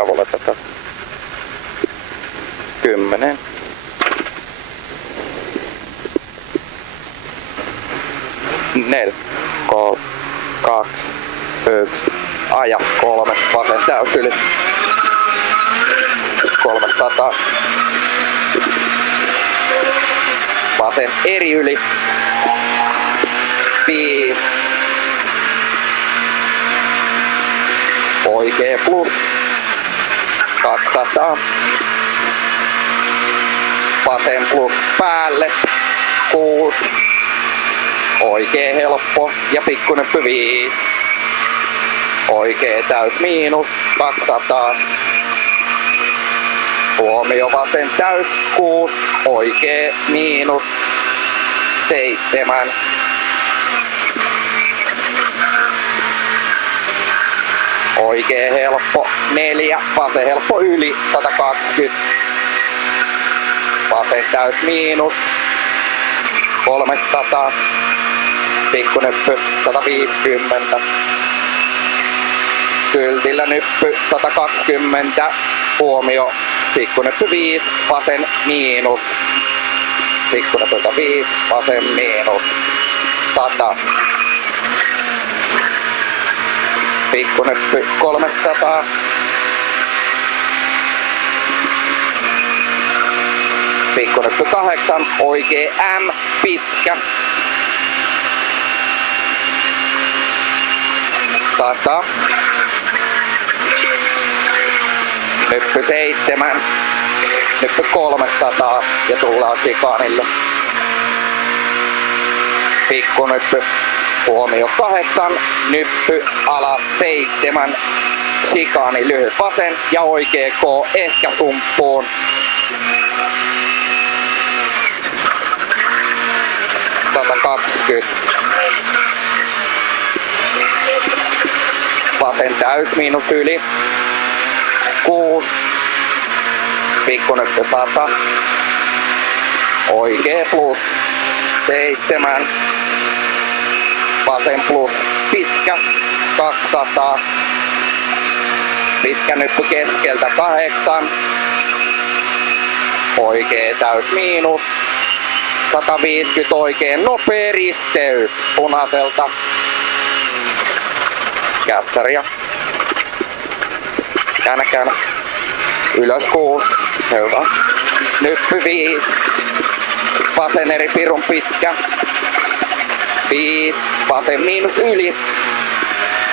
mä voletetaan. 10. Nel. 3. 2. 1. Aja. 3. Vasen täys yli. 300. Vasen eri yli. 5. Oikee plus. 200. Vasen plus päälle. 6. Oikee helppo ja pikkunöppy 5. Oikee täys miinus 200. Huomio vasen täys 6. Oikee miinus 7. Oikee helppo 4. Vasen helppo yli 120. Vasen täys miinus 300. Pikkunyppy 150. Kyltillä nyppy 120. Huomio pikkunyppy 5. Vasen miinus. Pikkunyppyltä 5. Vasen miinus 100. Pikkunyppy 300. Pikkunyppy 8. Oikee M pitkä. 100. Nyppy 7. Nyppy 300 ja tullaan sikaanille. Pikkunyppy. Huomio 8. Nyppy alas 7. Sikaani lyhyt vasen ja oikee K ehkä sumppuun. 120. Vasen täys miinus yli. 6. Pikkunöppö 100. Oikee plus 7. Vasen plus pitkä 200. Pitkä nyppy keskeltä 8. Oikee täys miinus 150. Oikein nopea risteys punaiselta. Kässäriä. Käännä. Ylös 6. Hyvä. Nyppy 5. Vasen eri pirun pitkä. 5. Vasen miinus yli.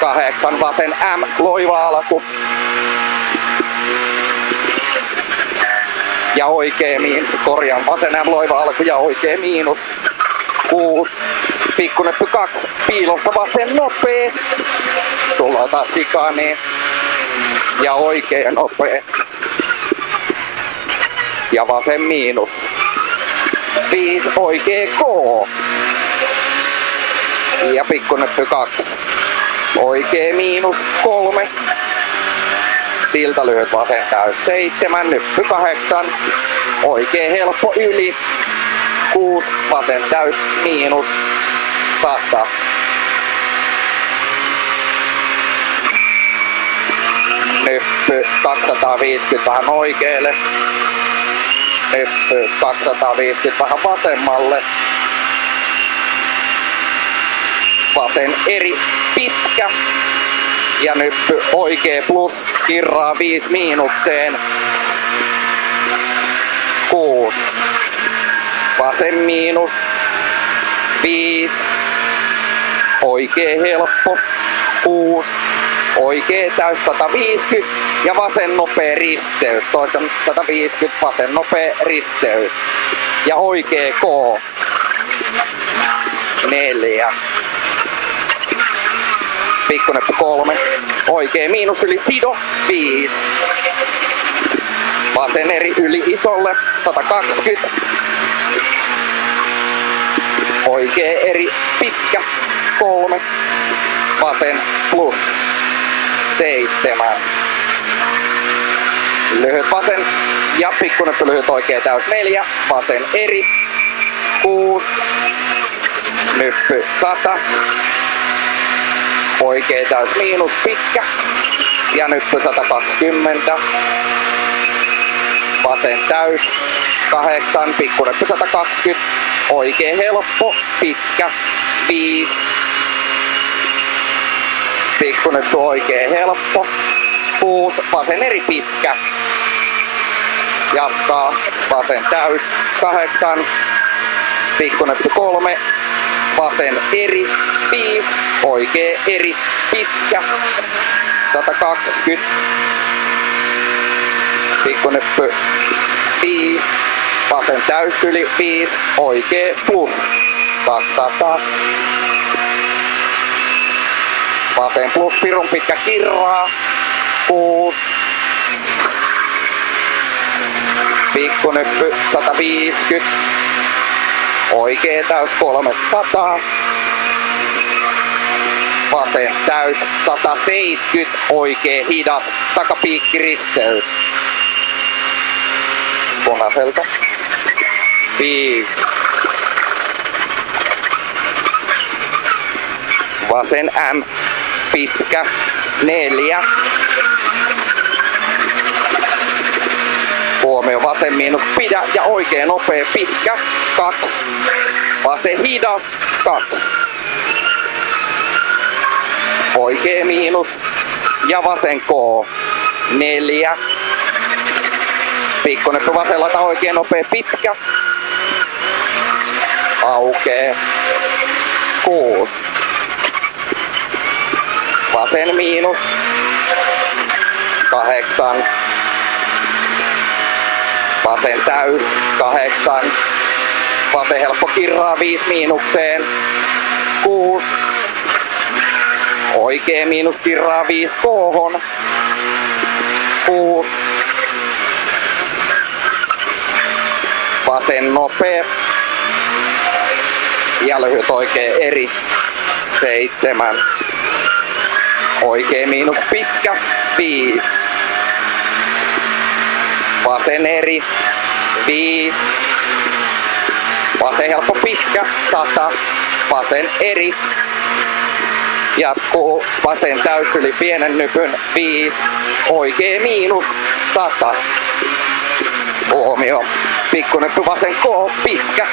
8. Vasen M. Loiva alku. Ja oikee miinus. Korjaan. Vasen M. Loiva alku ja oikee miinus. 6. Pikkunöppy 2. Piilosta vasen nopee. Tullaan taas sikaaniin. Ja oikee nopee. Ja vasen miinus. 5. Oikee K. Ja pikkunöppy 2. Oikee miinus 3. Siltä lyhyt vasen täys 7. Nyppy 8. Oikee helppo yli. 6. Vasen täys miinus 100. Nyppy 250 vähän oikealle. Nyppy 250 vähän vasemmalle. Vasen eri pitkä. Ja nyppy oikee plus kirraa 5 miinukseen. 6. Vasen miinus 5. Oikee helppo 6. Oikee täys 150 ja vasen nopea risteys. Toistan 150, vasen nopea risteys. Ja oikee K. 4. Pikkunöppy 3. Oikee miinus yli sido 5. Vasen eri yli isolle 120. Oikee eri pitkä 3. Vasen plus 7. Lyhyt vasen ja pikkunöppy lyhyt oikee täys 4. Vasen eri 6. Nyppy 100. Oikee täys miinus pitkä ja nyppy 120. Vasen täys 8, pikkunyppy 120. Oikee helppo, pitkä 5. Pikkunyppy oikee helppo 6, vasen eri pitkä. Jatkaa vasen täys 8. Pikkunyppy 3, vasen eri 5, oikee eri pitkä 120. Pikkunyppy 5, vasen täys yli 5, oikee plus 200. Vasen plus pirun pitkä kirraa 6. Pikkunyppy 150. Oikee täys 300. Vasen täys 170. Oikee hidas takapiikkiristeys. Punaiselta 5. Vasen M pitkä 4. Huomio vasen miinus pidä ja oikee nopea pitkä 2. Vasen hidas 2. Oikee miinus ja vasen K 4. Pikkunyppy vasellata oikee nopea pitkä. Aukee 6. Vasen miinus 8. Vasen täys 8. Vasen helppo kirraa 5 miinukseen 6. Oikee miinus kirraa 5 kohon 6. Vasen nopea ja lyhyt oikee eri 7. Oikee miinus pitkä 5. Vasen eri 5. Vasen helppo pitkä 100. Vasen eri. Jatkuu vasen täys yli pienen nypyn 5. Oikee miinus 100. Huomio. Pikkunyppy vasen K pitkä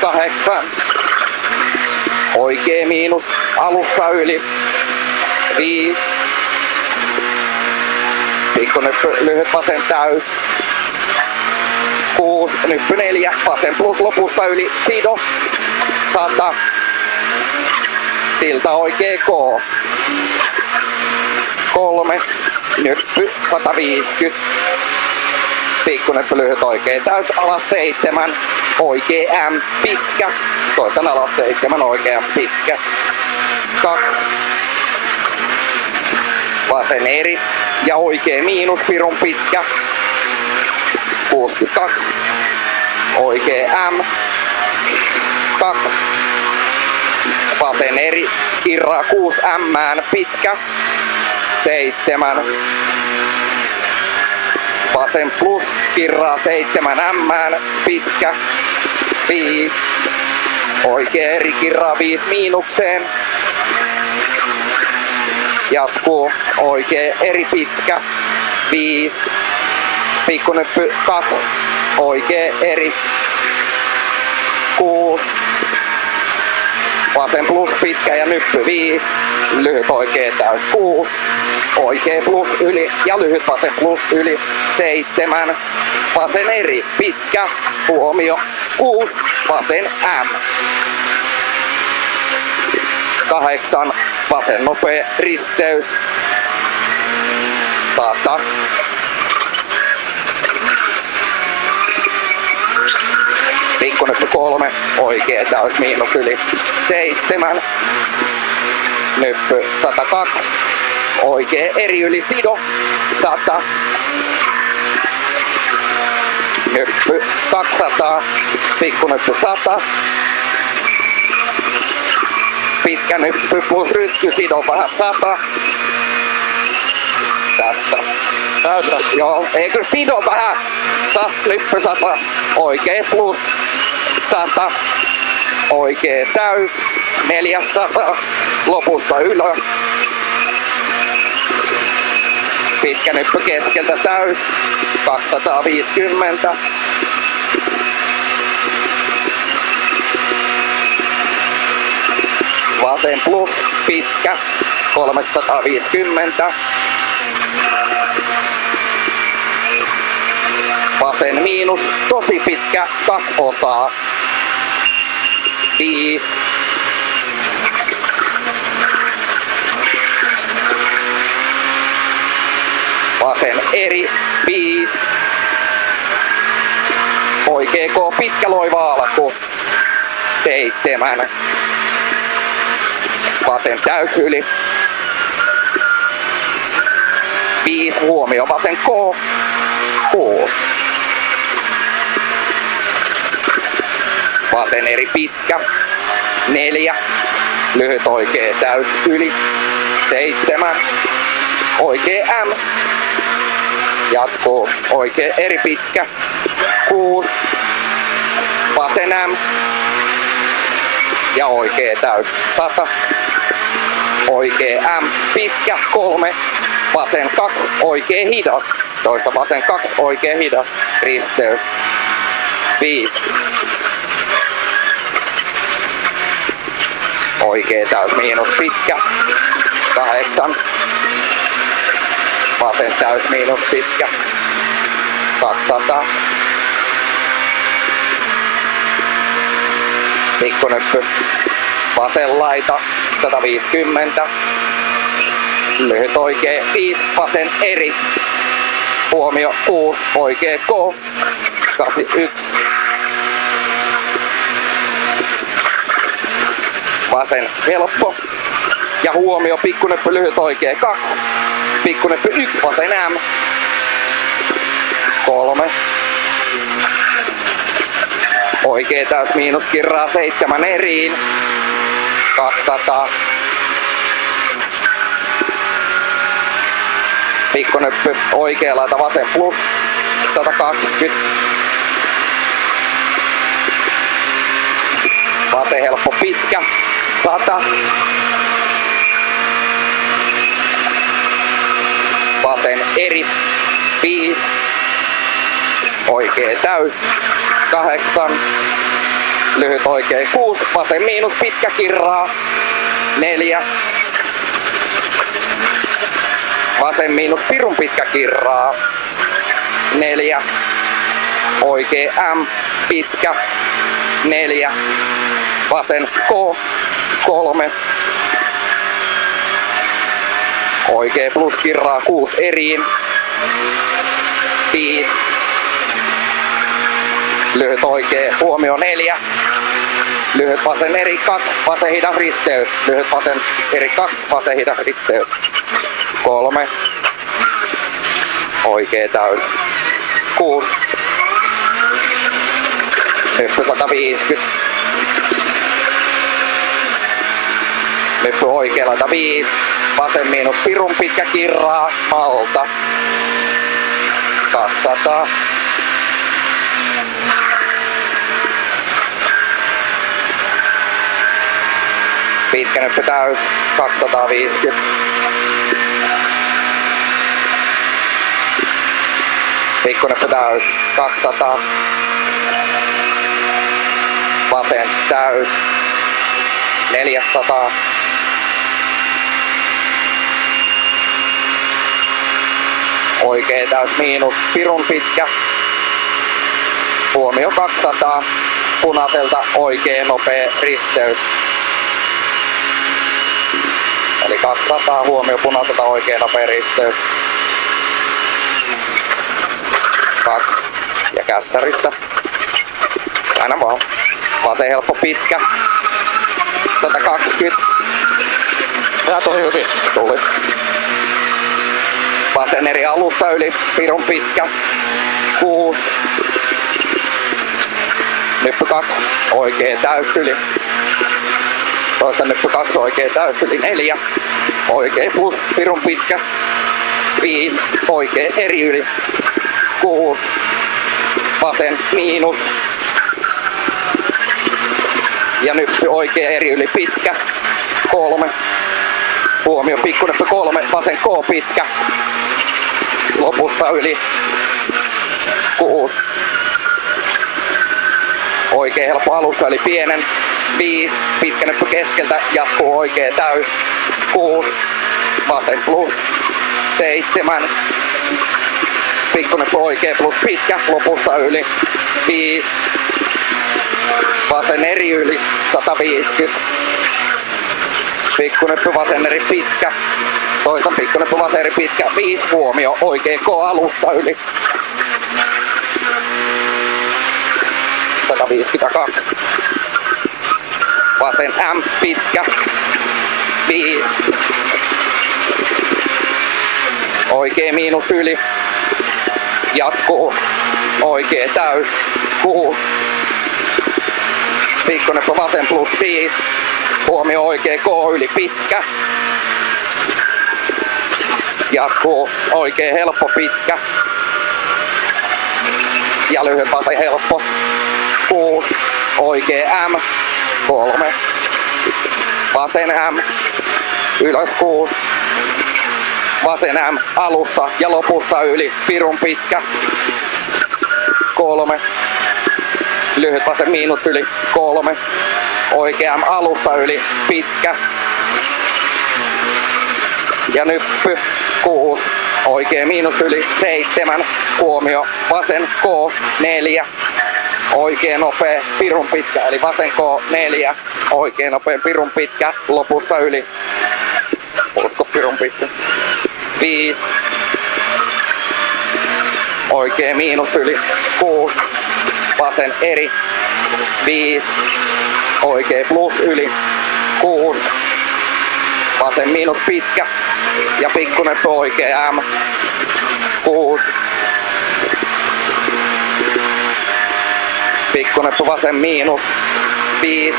8. Oikee miinus alussa yli 5. Pikkunyppy lyhyt vasen täys 6. Nyppy 4. Vasen plus lopussa yli sido 100. Silta oikee K 3. Nyppy 150. Pikkunyppy lyhyt oikee täys alas 7. Oikee M pitkä. Toistan alas 7. Oikee M pitkä 2. Vasen eri ja oikee miinus pirun pitkä 62. Oikee M 2. Vasen eri kirraa 6 M pitkä 7. Vasen plus kirraa 7 M pitkä 5. Oikee eri kirraa 5 miinukseen. Jatkuu oikee eri pitkä 5. Pikkunyppy 2. Oikee eri 6. Vasen plus pitkä ja nyppy 5. Lyhyt oikee täys 6. Oikee plus yli ja lyhyt vasen plus yli 7. Vasen eri pitkä. Huomio 6. Vasen M 8. Vasen nopea risteys 100. Pikkunyppy 3. Oikee täys miinus yli 7. Nyppy 102. Oikee eri yli sido 100. Nyppy 200. Pikkunyppy 100. Pitkä nyppy plus rytky sido vähän 100. Tässä. Täyttä. Joo, eikö sido vähän? Nyppy 100. Oikee plus 100. Oikee täys 400. Lopussa ylös. Pitkä nyppy keskeltä täys. 250. Vasen plus pitkä. 350. Vasen miinus tosi pitkä. 2 osaa. 5. Vasen eri 5. Oikea K pitkä loiva alku 7. Vasen täys yli 5. Huomio vasen K 6. Vasen eri pitkä 4. Lyhyt oikea täys yli 7. Oikea M. Jatkuu oikea eri pitkä 6. Vasen M. Ja oikea täys 100. Oikea M pitkä 3. Vasen 2 oikea hidas. Toista vasen 2 oikea hidas. Risteys 5. Oikea täys miinus pitkä 8. Vasen täys miinus pitkä 200. Pikkunyppy vasen laita 150. Lyhyt oikea 5. Vasen eri. Huomio 6. Oikea K 81. Vasen helppo. Ja huomio pikkunyppy lyhyt oikea 2. Pikkunyppy 1. Vasen M. 3. Oikea täys miinus kirraa 7 eriin. 200. Pikkunyppy oikea laita vasen plus 120. Vasen helppo pitkä 100. Vasen eri 5. Oikea täys 8. Lyhyt oikea 6. Vasen miinus pitkä kirraa 4. Vasen miinus pirun pitkä kirraa 4. Oikea M pitkä 4. Vasen K 3. Oikea plus kirraa 6 eriin 5. Lyhyt oikea huomio 4. Lyhyt vasen eri 2. Vasen hidas risteys. Lyhyt vasen eri 2. Vasen hidas risteys 3. Oikea täys 6. Nyppy 150. Nyppy oikea laita 5. Vasen miinus pirun pitkä kirraa malta 200. Pitkä nyppy täys 250. Pikkunyppy täys 200. Vasen täys 400. Oikea täys miinus pirun pitkä. Huomio 200. Punaiselta oikea nopea risteys. Eli 200 huomio punaiselta oikea nopea risteys. 2. Ja kässäristä. Aina vaan. Vasen helppo pitkä. 120. Ja tuli hyvin. Tuli. Vasen eri alussa yli. Pirun pitkä. 6. Nyppy 2. Oikea täys yli. Toista nyppy 2. Oikea täys yli. 4. Oikea plus. Pirun pitkä. 5. Oikea eri yli. 6. Vasen miinus. Ja nyppy oikea eri yli pitkä. 3. Huomio pikkunyppy 3. Vasen K pitkä. lopussa yli 6. Oikein helppo alussa eli pienen 5. Pitkä nyppy keskeltä jatkuu oikein täys 6. Vasen plus 7. Pikkunäppy oikein plus pitkä lopussa yli 5. Vasen eri yli 150. Pikkunäppy vasen eri pitkä. Toistan pikkunäppy vasen eri pitkä 5. Huomio oikein K alussa yli 152. Vasen M pitkä 5. Oikein miinus yli. Jatkuu. Oikein täys 6. Pikkunäppy vasen plus 5. Huomio oikein K yli pitkä. Jatkuu. Oikein helppo pitkä. Ja lyhyt vasen helppo. 6. Oikein M. 3. Vasen M. Ylös 6. Vasen M alussa ja lopussa yli pirun pitkä. 3. Lyhyt vasen miinus yli 3. Oikea M alussa yli pitkä. Ja nyppy 6. Oikea miinus yli 7. Huomio vasen K 4. Oikein nopea pirun pitkä eli vasen K 4. Oikein nopea pirun pitkä lopussa yli. Usko pirun pitkä. 5. Oikein miinus yli 6. Vasen eri 5. Oikein plus yli 6. Vasen miinus pitkä ja pikkunäppy oikein M 6. Pikkunäppy vasen miinus 5.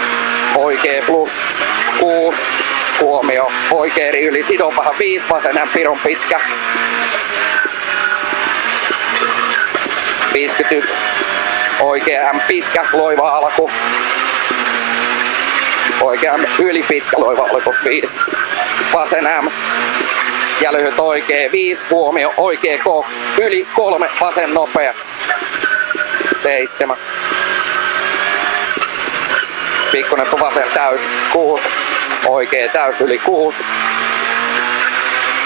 Oikein plus 6. Huomio oikein eri yli sidon vähän 5. Vasen M pirun pitkä 51. Oikein M pitkä loiva alku. Oikein M yli pitkä loiva alku 5. Vasen M ja lyhyt oikein 5. Huomio oikein K yli 3. Vasen nopea 7. Pikkunäppy vasen täys 6. Oikein täys yli 6.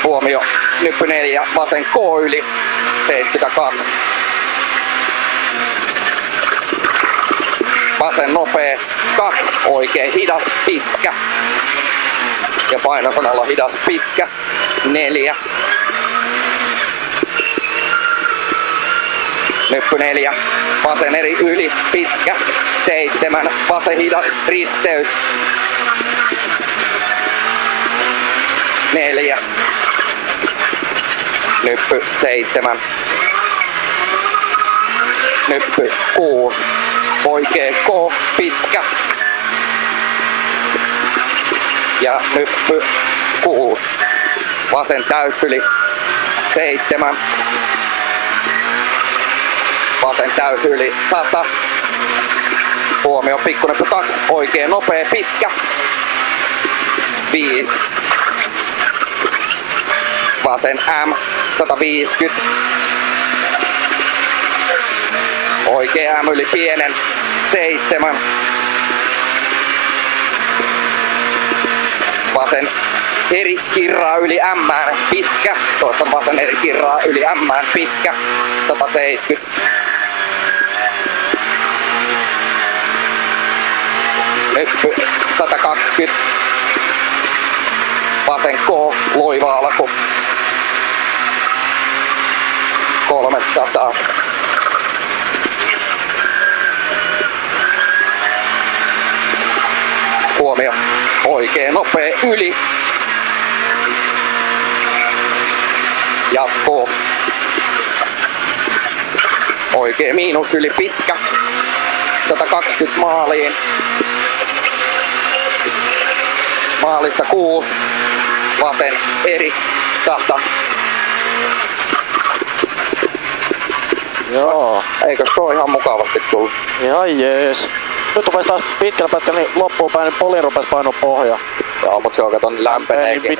Huomio nyppy 4. Vasen K yli 72. Vasen nopea 2. Oikein hidas pitkä. Ja painosanalla hidas pitkä 4. Nyppy 4. Vasen eri yli pitkä 7. Vasen hidas risteys 4. Nyppy 7. Nyppy 6. Oikein K pitkä. Ja nyppy 6. Vasen täys yli 7. Vasen täys yli 100. Huomio pikkunäppy 2. Oikein nopea pitkä 5. Vasen M 150. Oikein M yli pienen 7. Vasen eri kirraa yli M pitkä. Toistan vasen eri kirraa yli M pitkä 170. Nyppy 120. Vasen K loiva alku 300. Huomio oikein nopea yli. Jatkuu. Oikein miinus yli pitkä. 120 maaliin. Maalista 6. Vasen eri 100. Joo. Eikös toi ihan mukavasti tullut? Ihan jees. Nyt rupes taas pitkällä pätkällä niin loppuun päin, niin polin rupes painua pohjaa. Joo, mut se on katon lämpeneekin.